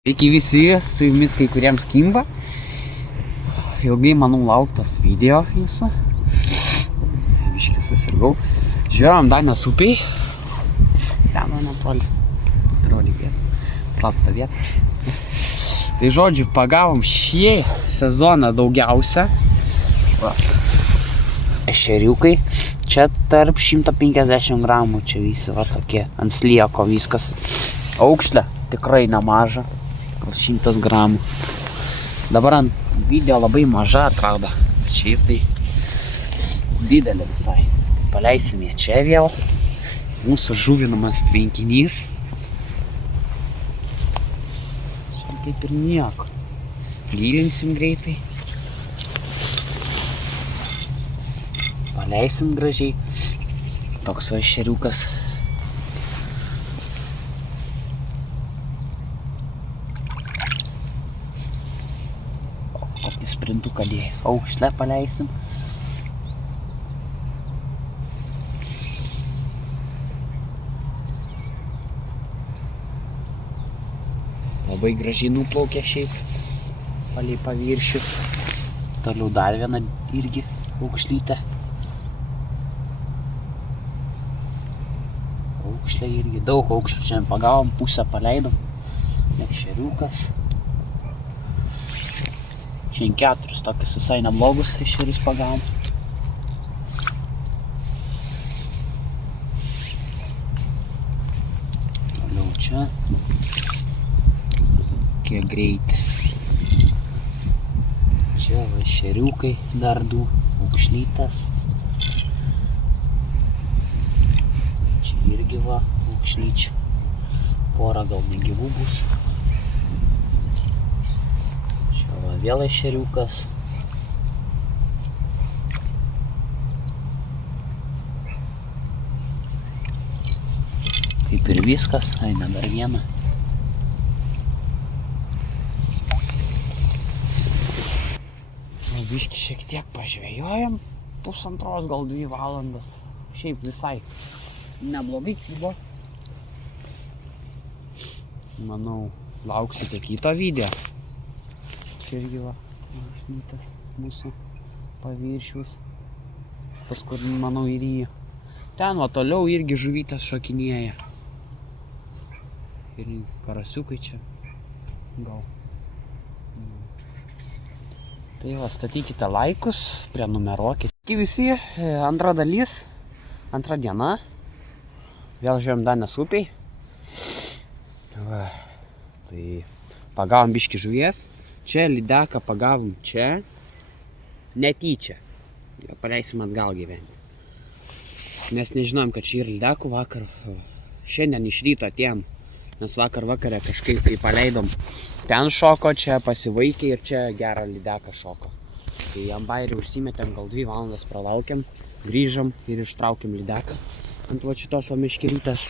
Sveiki visi, su jumis kai kuriems kimba. Ilgai manau lauktas video jūsų. Biškį susirgau. Žiūrėjom Danės upiai. Ten man netoli. Roli vietas. Slapta vieta. Tai žodžiu, pagavom šį sezoną daugiausia. Va. Ešeriukai. Čia tarp 150 gramų. Čia visi va tokie. Ant slieko viskas. Aukšlė tikrai nemaža. Gal 100 gramų. Dabar ant video labai maža atrodo. Šiaip tai didelė visai. Tai paleisim ją čia vėl. Mūsų žuvinamas tvenkinys. Čia kaip ir nieko. Gilinsim greitai. Paleisim gražiai. Toks ešeriukas. Sprintuką dėjai. Aukšlę paleisim. Labai gražiai nuplaukė šiaip. Palei paviršių. Toliau dar viena irgi aukšlytė. Aukšlė irgi. Daug aukšlių čia pagavom. Pusę paleidom. Ešeriukas. Šiandien 4 tokius visai neblogus ešerius pagavom. Toliau čia. Kiek greitai. Čia va ešeriukai dar du. Aukšlytas. Čia irgi va aukšlyčių. Pora gal negyvų bus. Vėl ešeriukas. Kaip ir viskas, eina dar vieną. Biškį šiek tiek pažvejojam, 1,5 gal 2 valandas. Šiaip visai neblogai kybo. Manau, lauksite kito video. Čia irgi va, aukšlytas mūsų paviršius. Tas, kur, manau, ir jį. Ten va toliau irgi žuvytės šokinėja. Ir karasiukai čia. Gal. Tai va, statykite laikus, prenumeruokite. Iki visi, antra dalis, antra diena. Vėl žiūrėjom Danės upiai. Va, tai pagavom biškį žuvies. Čia lydeką pagavom čia, netyčia. Paleisim atgal gyventi. Mes nežinojom, kad čia yra lydekų vakar. Šiandien iš ryto atėjom, nes vakar vakarę kažkaip tai paleidom. Ten šoko, čia pasivaikė ir čia gerą lydeką šoko. Tai jam bairį užsimetėm, gal 2 valandas pralaukiam, grįžom ir ištraukėm lydeką ant va šitos va meškerytės.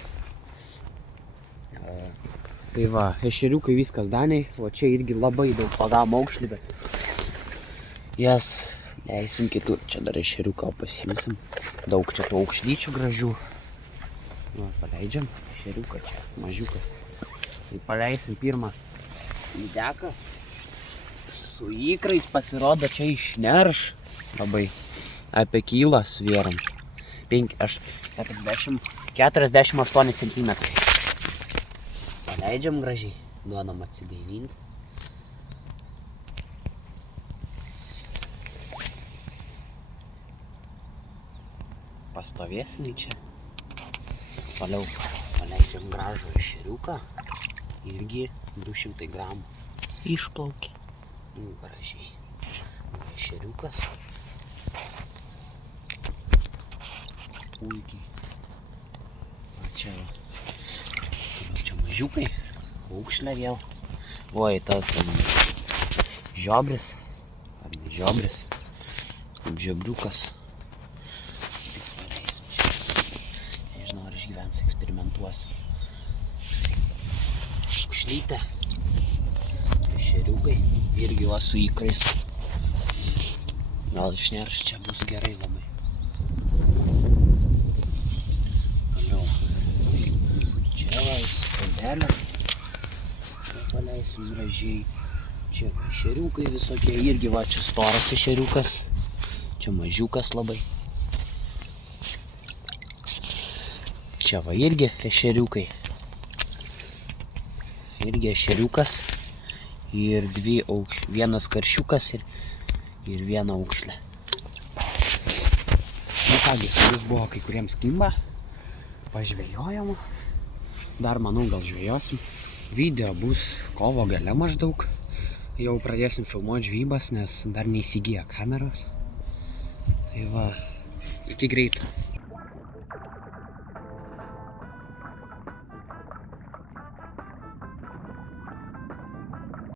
Tai va, ešeriukai viskas Daniai, o čia irgi labai daug pagavom aukšlį, bet jas leisim kitur. Čia dar ešeriuką pasimsim. Daug čia tų aukšlyčių gražių. Va, paleidžiam ešeriuką čia, mažiukas. Tai paleisim pirmą lydeką. Su ikrais pasirodo čia išnerš. Labai apie kilą svėram. 48 cm. Paleidžiam gražiai, duodam atsigaivinti. Pastovėsnai čia. Toliau paleidžiam gražų ešeriuką. Irgi 200 gramų. Išplaukė. Gražiai. Ešeriukas. Puikiai. O čia va. Čia mažiukai, aukšlė vėl. Oi, tas žiobris, ar ne žiobris, kaip žiobriukas. Nežinau, ar išgyvens, eksperimentuosim. Aukšlytė, ešeriukai, irgi va su ikrais. Gal išnerš, čia bus gerai labai. Toliau. Čia va, skaldelė. Paleis. pažiūrėsim gražiai. Čia ešeriukai visokie, irgi va, čia storas ešeriukas. Čia mažiukas labai. Čia va irgi ešeriukai. Irgi ešeriukas. Ir vienas karšiukas ir viena aukšlė. Na kągi, su jis buvo kai kuriems kimba. Pažvejojom. Dar manau gal žvejosim. Video bus kovo gale maždaug. Jau pradėsim filmuoti žvejybas, nes dar neįsigiję kameros. Tai va, iki greito.